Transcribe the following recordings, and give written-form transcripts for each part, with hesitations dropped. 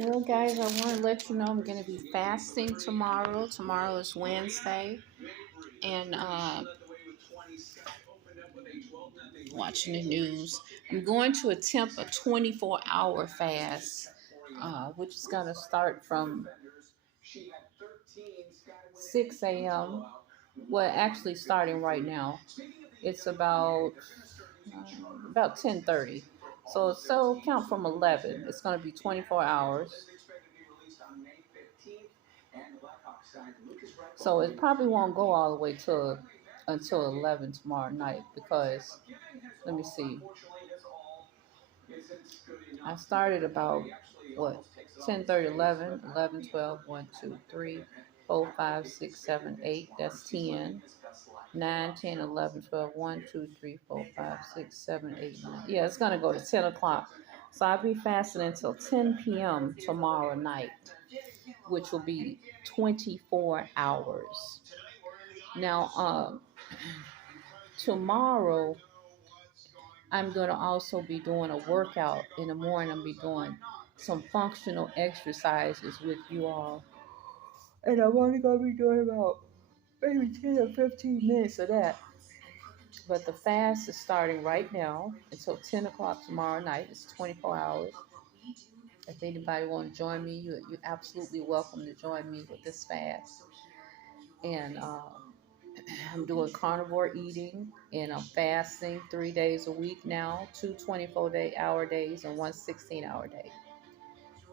Well, guys, I want to let you know I'm going to be fasting tomorrow. Tomorrow is Wednesday. And watching the news. I'm going to attempt a 24-hour fast, which is going to start from 6 a.m. Well, actually starting right now. It's about 10:30. So count from 11. It's going to be 24 hours. So it probably won't go all the way until 11 tomorrow night because, let me see, I started about, 10:30, 11, 11, 12, 1, 2, 3, 4, 5, 6, 7, 8, that's 10, 9, 10, 11, 12, 1, 2, 3, 4, 5, 6, 7, 8, 9. Yeah, it's going to go to 10 o'clock. So I'll be fasting until 10 p.m. tomorrow night, which will be 24 hours. Now, tomorrow, I'm going to also be doing a workout in the morning. I'm going to be doing some functional exercises with you all. And I'm only going to be doing about maybe 10 or 15 minutes of that. But the fast is starting right now until 10 o'clock tomorrow night. It's 24 hours. If anybody want to join me, you're absolutely welcome to join me with this fast. And I'm doing carnivore eating, and I'm fasting 3 days a week now, 2 24-hour days and 1 16-hour day.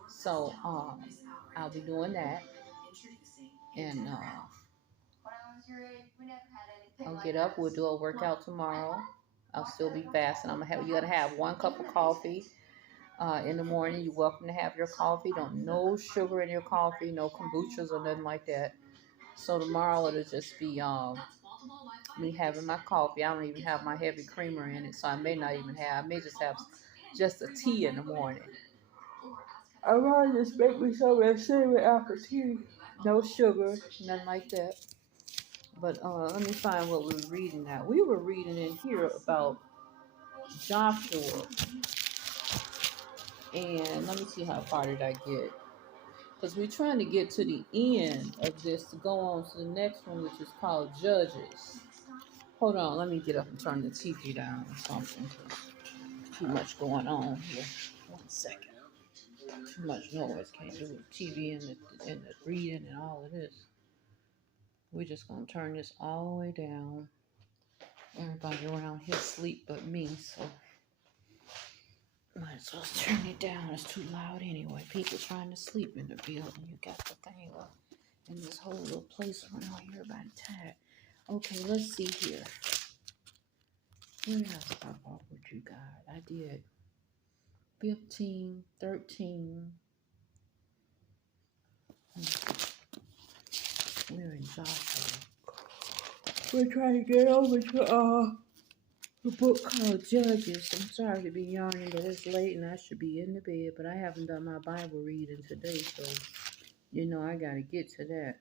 So I'll be doing that, and I'll get up. We'll do a workout tomorrow. I'll still be fasting. You gotta have 1 cup of coffee in the morning. You're welcome to have your coffee. No sugar in your coffee, no kombuchas or nothing like that. So tomorrow it'll just be me having my coffee. I don't even have my heavy creamer in it, so I may just have just a tea in the morning. I might just make me some of that cinnamon apple tea. No sugar, nothing like that. But let me find what we were reading now. We were reading in here about Joshua. And let me see how far did I get. Because we're trying to get to the end of this to go on to the next one, which is called Judges. Hold on, let me get up and turn the TV down or something. Too much going on here. 1 second. Too much noise. Can't do the TV and the reading and all of this. We're just going to turn this all the way down. Everybody around here sleep but me, so might as well turn it down. It's too loud anyway. People trying to sleep in the building. You got the thing up in this whole little place around here by the time. Okay, let's see here. Where did I stop off with you guys? I did 15, 13. We're in Joshua. We're trying to get over to a book called Judges. I'm sorry to be yawning, but it's late and I should be in the bed, but I haven't done my Bible reading today, so I got to get to that.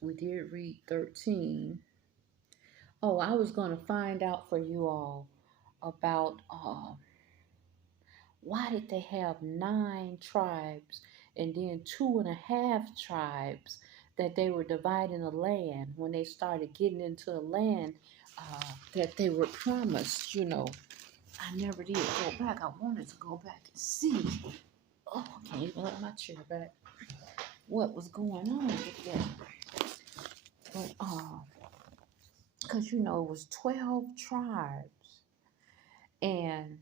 We did read 13. Oh, I was going to find out for you all about why did they have 9 tribes and then 2.5 tribes that they were dividing the land when they started getting into the land that they were promised, I never did go back. I wanted to go back and see. Oh, I can't even let my chair back. What was going on with that? But, because, it was 12 tribes. And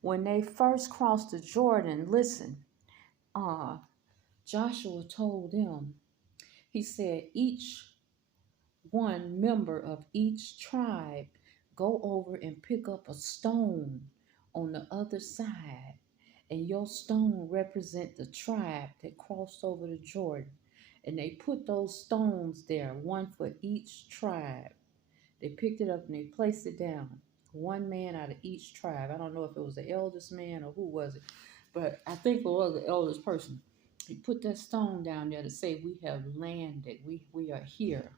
when they first crossed the Jordan, listen, Joshua told them, he said, each one member of each tribe go over and pick up a stone on the other side, and your stone represent the tribe that crossed over the Jordan. And they put those stones there, one for each tribe. They picked it up and they placed it down. One man out of each tribe. I don't know if it was the eldest man or who was it, but I think it was the eldest person. He put that stone down there to say, we have landed. We are here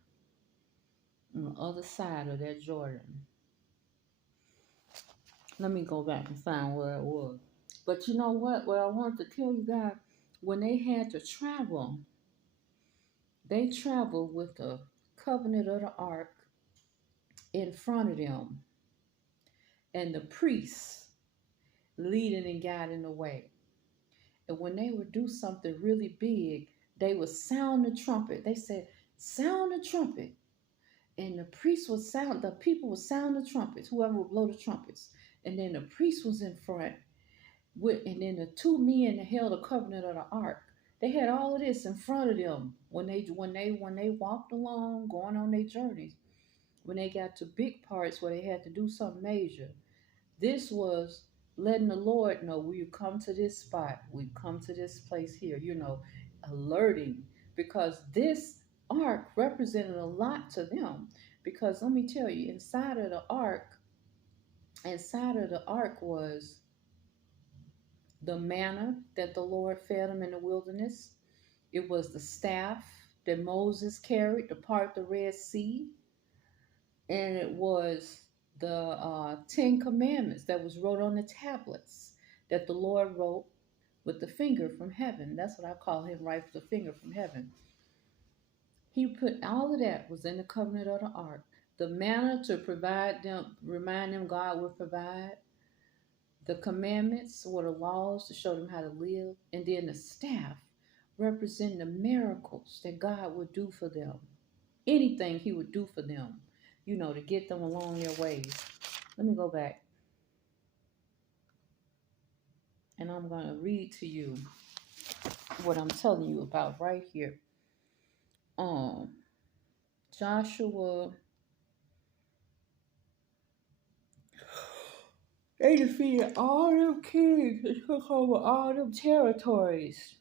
on the other side of that Jordan. Let me go back and find where it was. But you know what? What I wanted to tell you guys, when they had to travel, they traveled with the covenant of the ark in front of them, and the priests leading and guiding the way. And when they would do something really big, they would sound the trumpet. They said, "Sound the trumpet." And the priest would sound, the people would sound the trumpets, whoever would blow the trumpets. And then the priest was in front with, and then the two men that held the covenant of the ark. They had all of this in front of them when they walked along, going on their journeys. When they got to big parts where they had to do something major, this was letting the Lord know, we've come to this spot, we've come to this place here, alerting, because this ark represented a lot to them. Because let me tell you, inside of the ark was the manna that the Lord fed them in the wilderness. It was the staff that Moses carried to part the Red Sea, and it was the Ten Commandments that was wrote on the tablets that the Lord wrote with the finger from heaven. That's what I call him, right, with the finger from heaven. He put all of that was in the covenant of the ark. The manna to provide them, remind them God will provide. The commandments were the laws to show them how to live. And then the staff representing the miracles that God would do for them. Anything he would do for them, to get them along their ways. Let me go back. And I'm going to read to you what I'm telling you about right here. Joshua, they defeated all them kings and took over all them territories.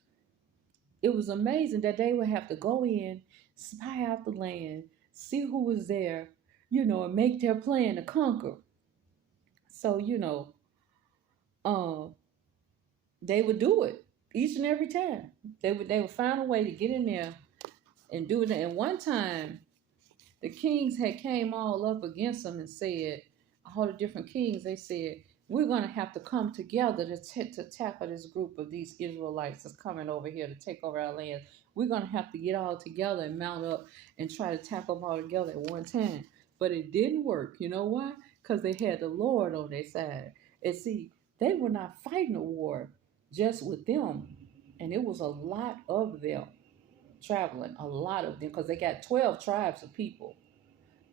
It was amazing that they would have to go in, spy out the land, see who was there, and make their plan to conquer. So, um, they would do it each and every time. They would find a way to get in there and do it. And one time, the kings had came all up against them and said, all the different kings, they said, we're going to have to come together to tackle this group of these Israelites that's coming over here to take over our land. We're going to have to get all together and mount up and try to tackle them all together at one time. But it didn't work. You know why? Because they had the Lord on their side. And see, they were not fighting a war just with them. And it was a lot of them traveling, a lot of them, because they got 12 tribes of people.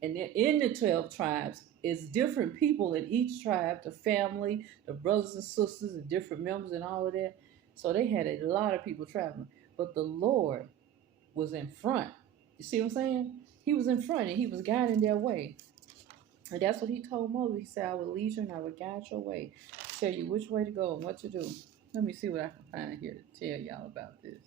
And then in the 12 tribes is different people in each tribe, the family, the brothers and sisters, and different members and all of that. So they had a lot of people traveling. But the Lord was in front. You see what I'm saying? He was in front and he was guiding their way. And that's what he told Moses. He said, I will lead you and I will guide your way, tell you which way to go and what to do. Let me see what I can find here to tell y'all about this.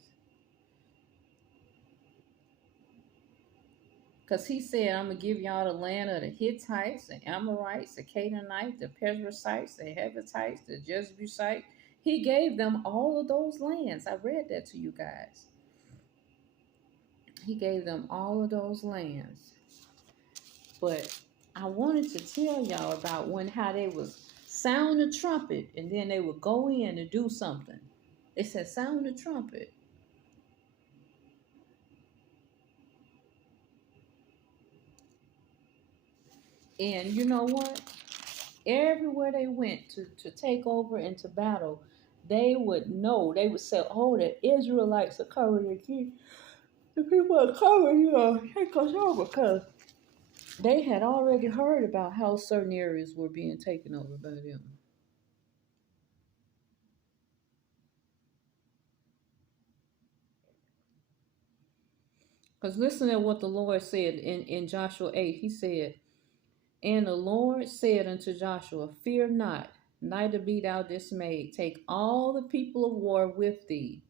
Because he said, I'm going to give y'all the land of the Hittites, the Amorites, the Canaanites, the Perizzites, the Hevitites, the Jebusites. He gave them all of those lands. I read that to you guys. He gave them all of those lands. But I wanted to tell y'all about how they was sound the trumpet and then they would go in and do something. They said, sound the trumpet. And you know what? Everywhere they went to take over and to battle, they would know. They would say, oh, the Israelites are coming again. The people are coming here. Take us over. Because they had already heard about how certain areas were being taken over by them. Because listen to what the Lord said in Joshua 8. He said, and the Lord said unto Joshua, fear not, neither be thou dismayed. Take all the people of war with thee,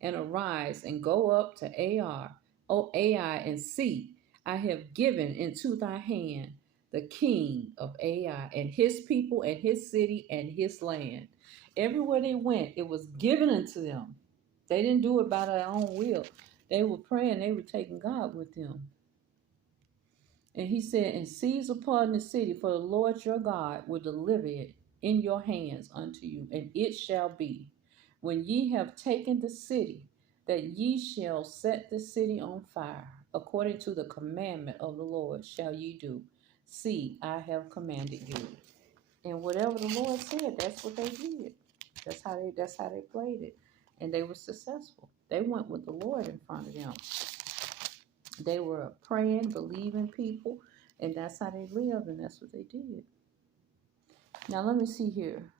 and arise and go up to Ai, and see, I have given into thy hand the king of Ai, and his people, and his city, and his land. Everywhere they went, it was given unto them. They didn't do it by their own will. They were praying, they were taking God with them. And he said, and seize upon the city, for the Lord your God will deliver it in your hands unto you. And it shall be, when ye have taken the city, that ye shall set the city on fire, according to the commandment of the Lord shall ye do. See, I have commanded you. And whatever the Lord said, that's what they did. That's how they played it. And they were successful. They went with the Lord in front of them. They were praying, believing people, and that's how they lived, and that's what they did. Now let me see here.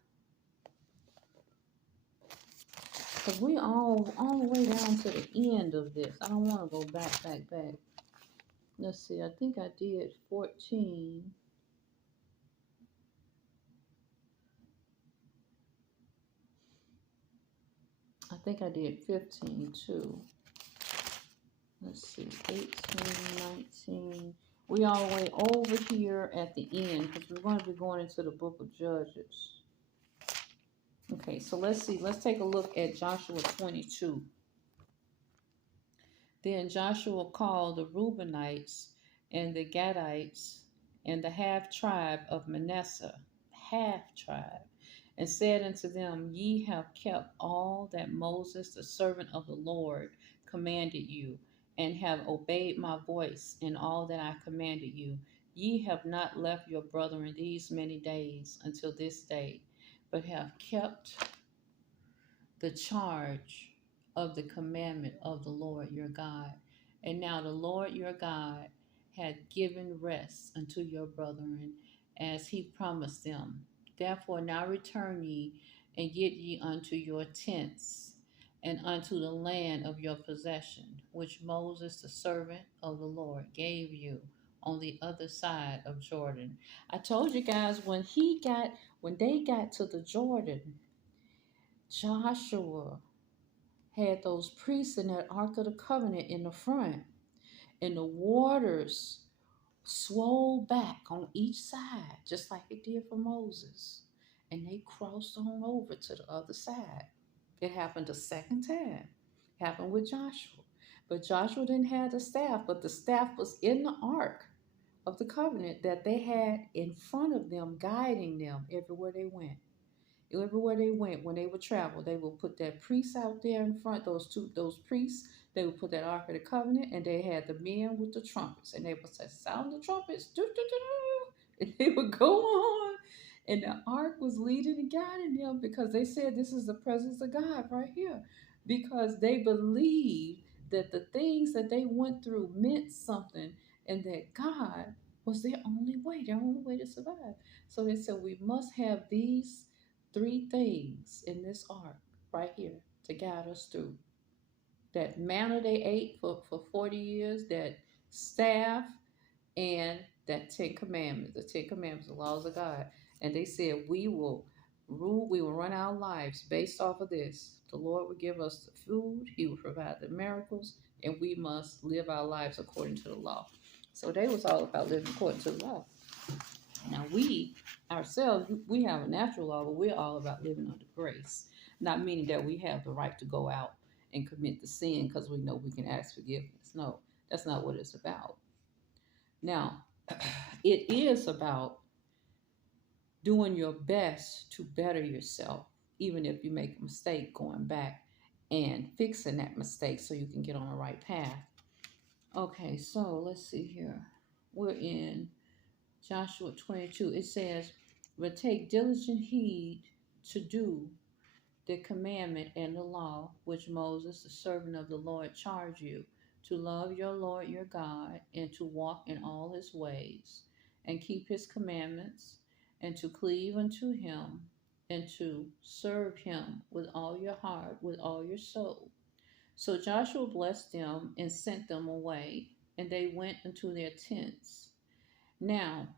Because we all the way down to the end of this. I don't want to go back. Let's see, I think I did 14. I think I did 15 too. Let's see, 18, 19. We all the way over here at the end because we're going to be going into the book of Judges. Okay, so let's see. Let's take a look at Joshua 22. Then Joshua called the Reubenites and the Gadites and the half tribe of Manasseh, and said unto them, Ye have kept all that Moses, the servant of the Lord, commanded you, and have obeyed my voice in all that I commanded you. Ye have not left your brethren these many days until this day, but have kept the charge of the commandment of the Lord your God. And now the Lord your God had given rest unto your brethren, as he promised them. Therefore now return ye, and get ye unto your tents, and unto the land of your possession, which Moses the servant of the Lord gave you on the other side of Jordan. I told you guys when they got to the Jordan, Joshua had those priests in that Ark of the Covenant in the front, and the waters swole back on each side, just like it did for Moses. And they crossed on over to the other side. It happened a second time. It happened with Joshua. But Joshua didn't have the staff, but the staff was in the Ark of the Covenant that they had in front of them, guiding them everywhere they went. Everywhere they went, when they would travel, they would put that priest out there in front, those priests, they would put that Ark of the Covenant, and they had the men with the trumpets, and they would say, sound the trumpets, do, do, do, do, and they would go on, and the Ark was leading and guiding them because they said this is the presence of God right here, because they believed that the things that they went through meant something, and that God was their only way to survive. So they said, we must have these three things in this ark right here to guide us through. That manna they ate for 40 years, that staff, and that Ten Commandments, the Ten Commandments, the laws of God. And they said, we will run our lives based off of this. The Lord will give us the food, he will provide the miracles, and we must live our lives according to the law. So they was all about living according to the law. Now we ourselves, we have a natural law, but we're all about living under grace. Not meaning that we have the right to go out and commit the sin because we know we can ask forgiveness. No, that's not what it's about. Now, it is about doing your best to better yourself, even if you make a mistake, going back and fixing that mistake so you can get on the right path. Okay, so let's see here. We're in Joshua 22, it says, but take diligent heed to do the commandment and the law which Moses, the servant of the Lord, charged you, to love your Lord your God, and to walk in all his ways, and keep his commandments, and to cleave unto him, and to serve him with all your heart, with all your soul. So Joshua blessed them and sent them away, and they went into their tents. Now,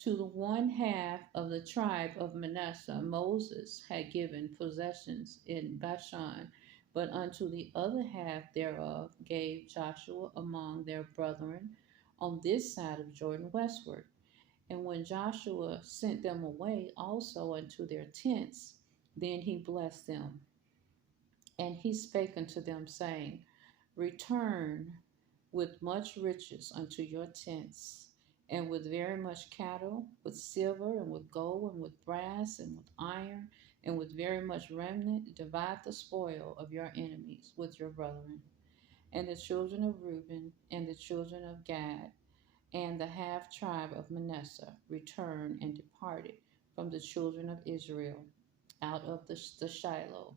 to the one half of the tribe of Manasseh, Moses had given possessions in Bashan, but unto the other half thereof gave Joshua among their brethren on this side of Jordan westward. And when Joshua sent them away also unto their tents, then he blessed them. And he spake unto them, saying, Return with much riches unto your tents, and with very much cattle, with silver, and with gold, and with brass, and with iron, and with very much remnant, divide the spoil of your enemies with your brethren. And the children of Reuben, and the children of Gad, and the half tribe of Manasseh returned and departed from the children of Israel out of the Shiloh,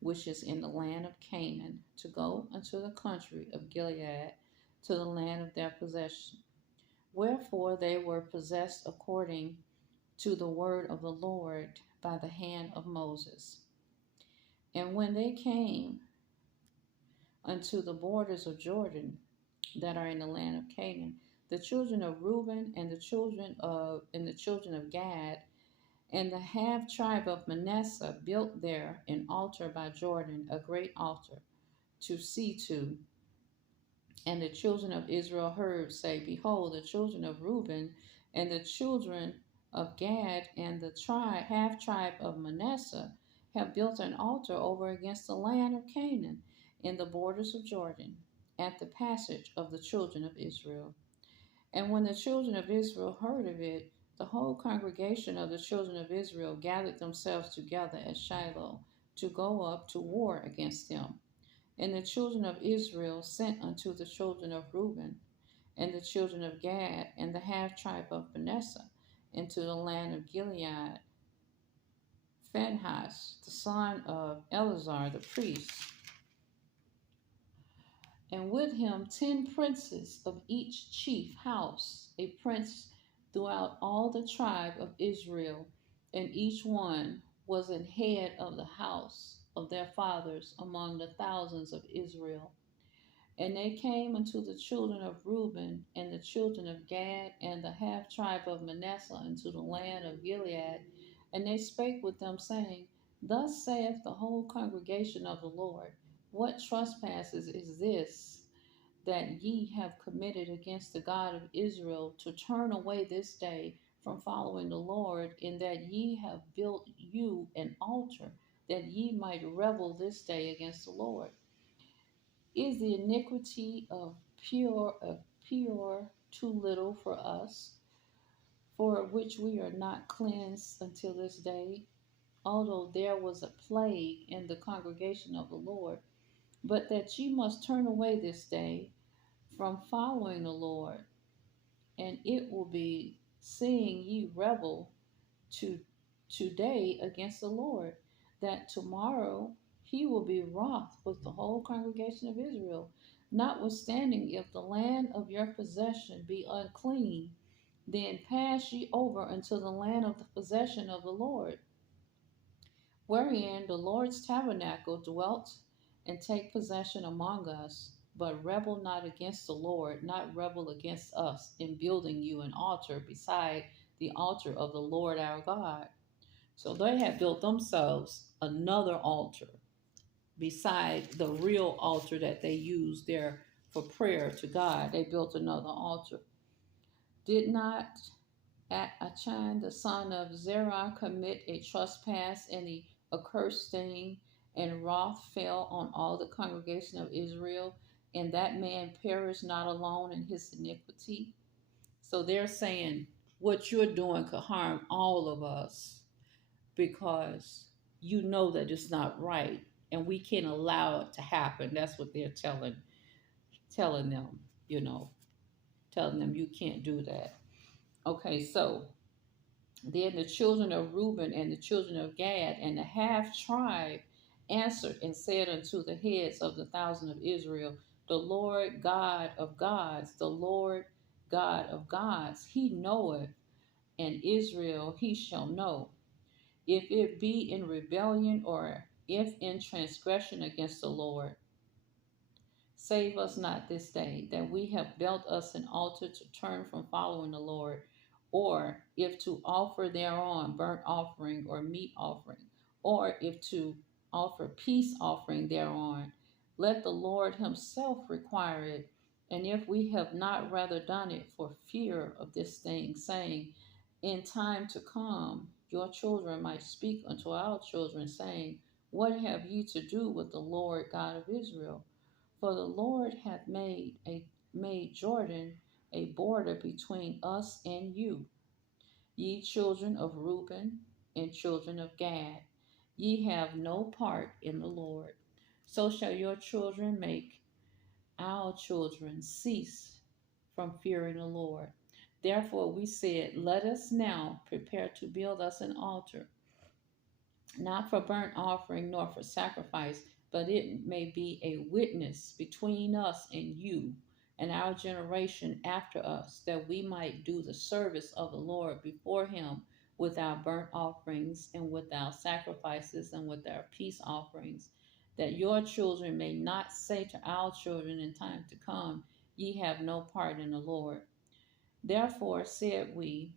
which is in the land of Canaan, to go unto the country of Gilead, to the land of their possession. Wherefore they were possessed according to the word of the Lord by the hand of Moses. And when they came unto the borders of Jordan that are in the land of Canaan, the children of Reuben and the children of Gad and the half tribe of Manasseh built there an altar by Jordan, a great altar to see to. And the children of Israel heard say, Behold, the children of Reuben and the children of Gad and the half tribe of Manasseh have built an altar over against the land of Canaan in the borders of Jordan, at the passage of the children of Israel. And when the children of Israel heard of it, the whole congregation of the children of Israel gathered themselves together at Shiloh to go up to war against them. And the children of Israel sent unto the children of Reuben and the children of Gad and the half tribe of Manasseh into the land of Gilead, Phinehas, the son of Eleazar the priest, and with him 10 princes of each chief house, a prince throughout all the tribe of Israel, and each one was an head of the house of their fathers among the thousands of Israel. And they came unto the children of Reuben and the children of Gad and the half tribe of Manasseh into the land of Gilead, and they spake with them, saying, Thus saith the whole congregation of the Lord, What trespasses is this that ye have committed against the God of Israel, to turn away this day from following the Lord, in that ye have built you an altar, that ye might revel this day against the Lord? Is the iniquity of pure too little for us, for which we are not cleansed until this day? Although there was a plague in the congregation of the Lord, but that ye must turn away this day from following the Lord, and it will be, seeing ye rebel to today against the Lord, that tomorrow he will be wroth with the whole congregation of Israel. Notwithstanding, if the land of your possession be unclean, then pass ye over unto the land of the possession of the Lord, wherein the Lord's tabernacle dwelt, and take possession among us. But rebel not against the Lord, not rebel against us, in building you an altar beside the altar of the Lord our God. So they had built themselves another altar beside the real altar that they used there for prayer to God. They built another altar. Did not Achan, the son of Zerah, commit a trespass and the accursed thing, and wrath fell on all the congregation of Israel, and that man perished not alone in his iniquity? So they're saying what you're doing could harm all of us, because you know that it's not right, and we can't allow it to happen. That's what they're telling them, you know, telling them you can't do that. Okay, so then the children of Reuben and the children of Gad and the half tribe answered and said unto the heads of the thousand of Israel, The Lord God of gods, the Lord God of gods, he knoweth, and Israel he shall know, if it be in rebellion or if in transgression against the Lord. Save us not this day, that we have built us an altar to turn from following the Lord, or if to offer thereon burnt offering or meat offering, or if to offer peace offering thereon. Let the Lord himself require it. And if we have not rather done it for fear of this thing, saying, In time to come, your children might speak unto our children, saying, What have ye to do with the Lord God of Israel? For the Lord hath made Jordan a border between us and you. Ye children of Reuben and children of Gad, ye have no part in the Lord. So shall your children make our children cease from fearing the Lord. Therefore we said, let us now prepare to build us an altar, not for burnt offering nor for sacrifice, but it may be a witness between us and you and our generation after us, that we might do the service of the Lord before him with our burnt offerings and with our sacrifices and with our peace offerings, that your children may not say to our children in time to come, ye have no part in the Lord. Therefore said we,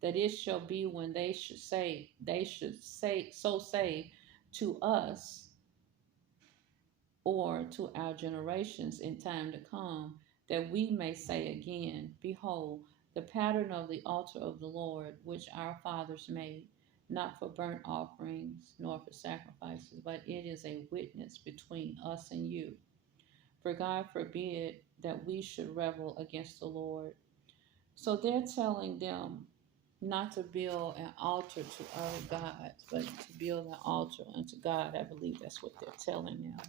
that it shall be when they should say so say to us or to our generations in time to come, that we may say again, behold, the pattern of the altar of the Lord, which our fathers made, not for burnt offerings nor for sacrifices, but it is a witness between us and you. For God forbid that we should rebel against the Lord. So they're telling them not to build an altar to other gods, but to build an altar unto God. I believe that's what they're telling them.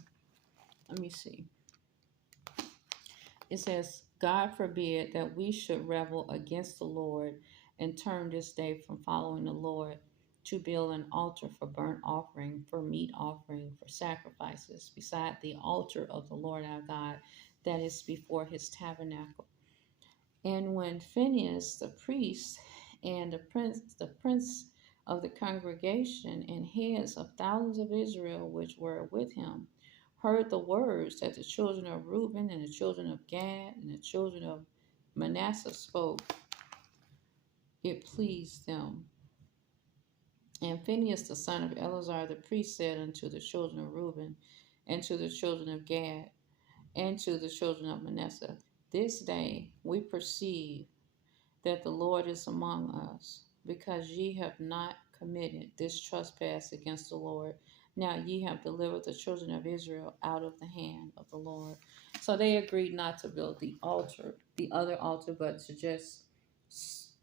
Let me see. It says, God forbid that we should rebel against the Lord and turn this day from following the Lord to build an altar for burnt offering, for meat offering, for sacrifices, beside the altar of the Lord our God that is before his tabernacle. And when Phinehas the priest and the prince of the congregation and heads of thousands of Israel which were with him heard the words that the children of Reuben and the children of Gad and the children of Manasseh spoke, it pleased them. And Phinehas the son of Eleazar the priest said unto the children of Reuben and to the children of Gad and to the children of Manasseh, this day we perceive that the Lord is among us, because ye have not committed this trespass against the Lord. Now ye have delivered the children of Israel out of the hand of the Lord. So they agreed not to build the altar, the other altar, but to just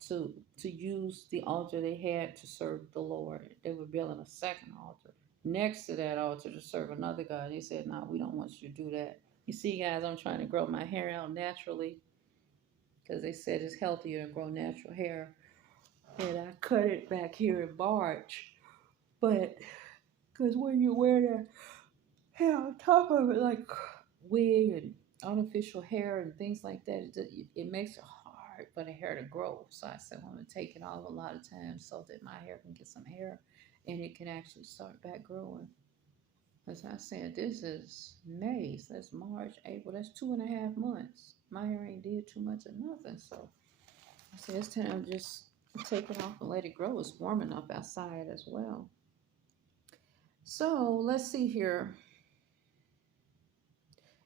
to use the altar they had to serve the Lord. They were building a second altar next to that altar to serve another God. He said, no, we don't want you to do that. You see, guys, I'm trying to grow my hair out naturally, because they said it's healthier to grow natural hair. And I cut it back here in March. But, because when you wear that hair on top of it, like wig and artificial hair and things like that, it makes it hard for the hair to grow. So I said, I'm going to take it off a lot of times so that my hair can get some hair and it can actually start back growing. As I said, this is May, so that's March, April, that's 2.5 months. My hair ain't did too much of nothing, so I said it's time to just take it off and let it grow. It's warm enough outside as well. So let's see here.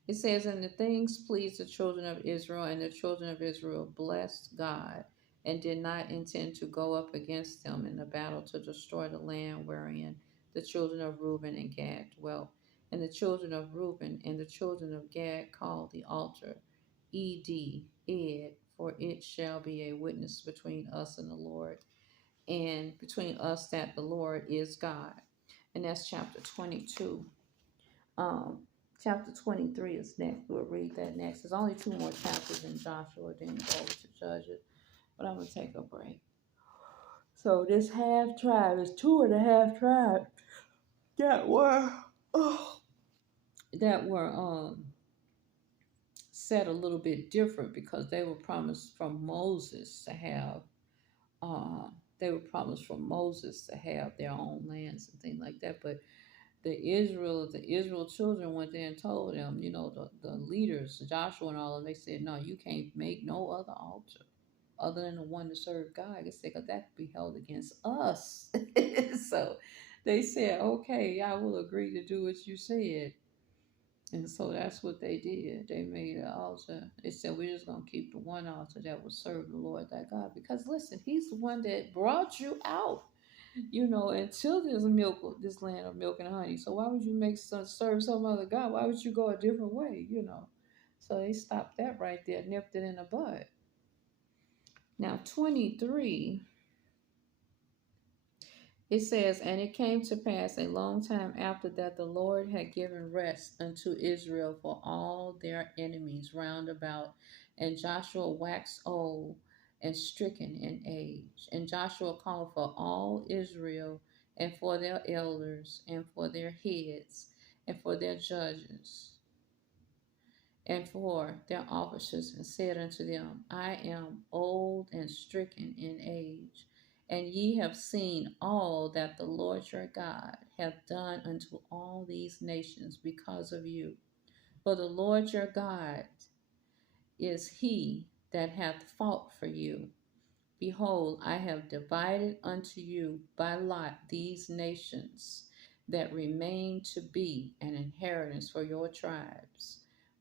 It says, and the things pleased the children of Israel, and the children of Israel blessed God, and did not intend to go up against them in the battle to destroy the land wherein the children of Reuben and Gad dwelt. And the children of Reuben and the children of Gad called the altar Ed, for it shall be a witness between us and the Lord, and between us that the Lord is God. And that's chapter 22. Chapter 23 is next. We'll read that next. There's only 2 more chapters in Joshua, then go over to Judges. But I'm going to take a break. So this half tribe is 2.5 tribes that were set a little bit different, because they were promised from Moses to have their own lands and things like that. But the Israel children went there and told them, the leaders, Joshua and all of them, they said, no, you can't make no other altar other than the one to serve God. I guess because that could be held against us. So they said, okay, I will agree to do what you said. And so that's what they did. They made an altar. They said, we're just going to keep the one altar that will serve the Lord thy God. Because listen, he's the one that brought you out, until there's this land of milk and honey. So why would you serve some other God? Why would you go a different way, So they stopped that right there, nipped it in the bud. Now, 23, it says, "And it came to pass a long time after that the Lord had given rest unto Israel for all their enemies round about. And Joshua waxed old and stricken in age. And Joshua called for all Israel, and for their elders, and for their heads, and for their judges, and for their officers, and said unto them, I am old and stricken in age, and ye have seen all that the Lord your God hath done unto all these nations because of you. For the Lord your God is he that hath fought for you. Behold, I have divided unto you by lot these nations that remain to be an inheritance for your tribes,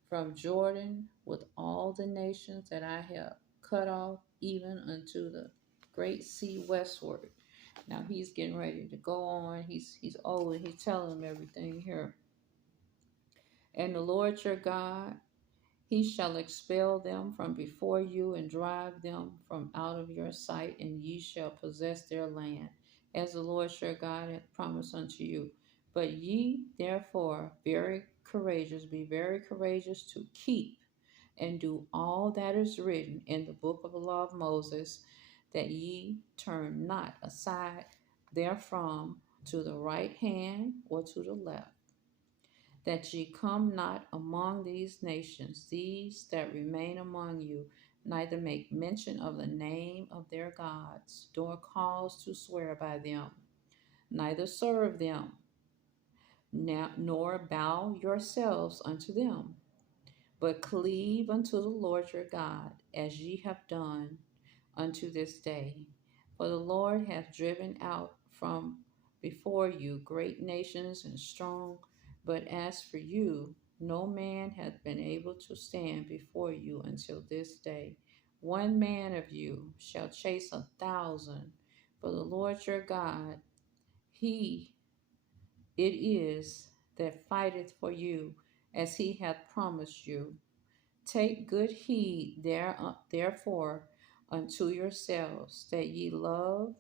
from Jordan with all the nations that I have cut off, even unto the great sea westward." Now he's getting ready to go on. He's old and he's telling them everything here. "And the Lord your God, he shall expel them from before you and drive them from out of your sight, and ye shall possess their land, as the Lord your God hath promised unto you. But ye therefore be very courageous to keep and do all that is written in the book of the law of Moses, that ye turn not aside therefrom to the right hand or to the left, that ye come not among these nations, these that remain among you, neither make mention of the name of their gods, nor cause to swear by them, neither serve them, nor bow yourselves unto them, but cleave unto the Lord your God, as ye have done unto this day. For the Lord hath driven out from before you great nations and strong, but as for you, no man hath been able to stand before you until this day. One man of you shall chase 1,000, for the Lord your God, he it is that fighteth for you, as he hath promised you. Take good heed therefore unto yourselves, that ye love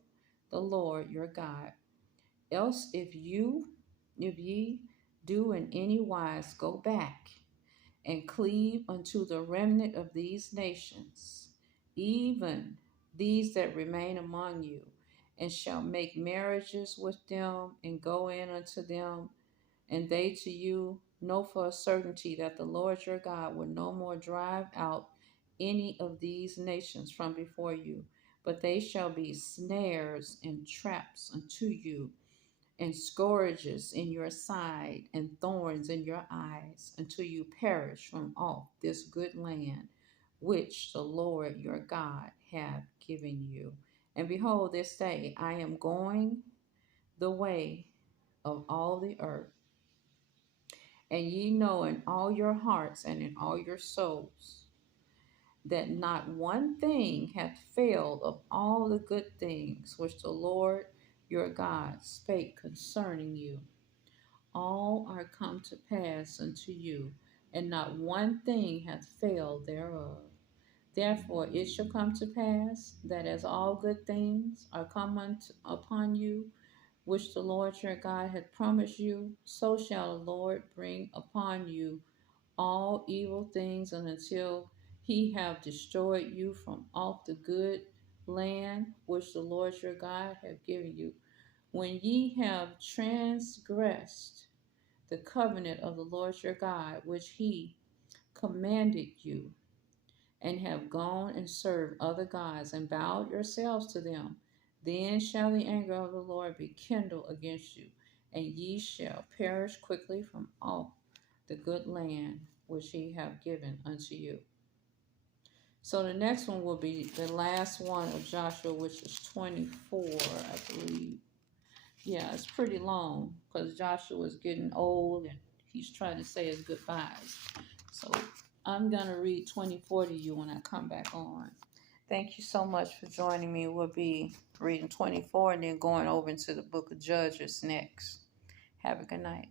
the Lord your God. Else if ye do in any wise go back and cleave unto the remnant of these nations, even these that remain among you, and shall make marriages with them, and go in unto them, and they to you, know for a certainty that the Lord your God will no more drive out any of these nations from before you, but they shall be snares and traps unto you, and scourges in your side, and thorns in your eyes, until you perish from off this good land which the Lord your God hath given you. And behold, this day I am going the way of all the earth, and ye know in all your hearts and in all your souls that not one thing hath failed of all the good things which the Lord your God spake concerning you. All are come to pass unto you, and not one thing hath failed thereof. Therefore it shall come to pass, that as all good things are come upon you, which the Lord your God hath promised you, so shall the Lord bring upon you all evil things, and until he have destroyed you from off the good land which the Lord your God hath given you. When ye have transgressed the covenant of the Lord your God, which he commanded you, and have gone and served other gods, and bowed yourselves to them, then shall the anger of the Lord be kindled against you, and ye shall perish quickly from off the good land which he have given unto you. So the next one will be the last one of Joshua, which is 24, I believe. Yeah, it's pretty long because Joshua is getting old and he's trying to say his goodbyes. So I'm going to read 24 to you when I come back on. Thank you so much for joining me. We'll be reading 24 and then going over into the book of Judges next. Have a good night.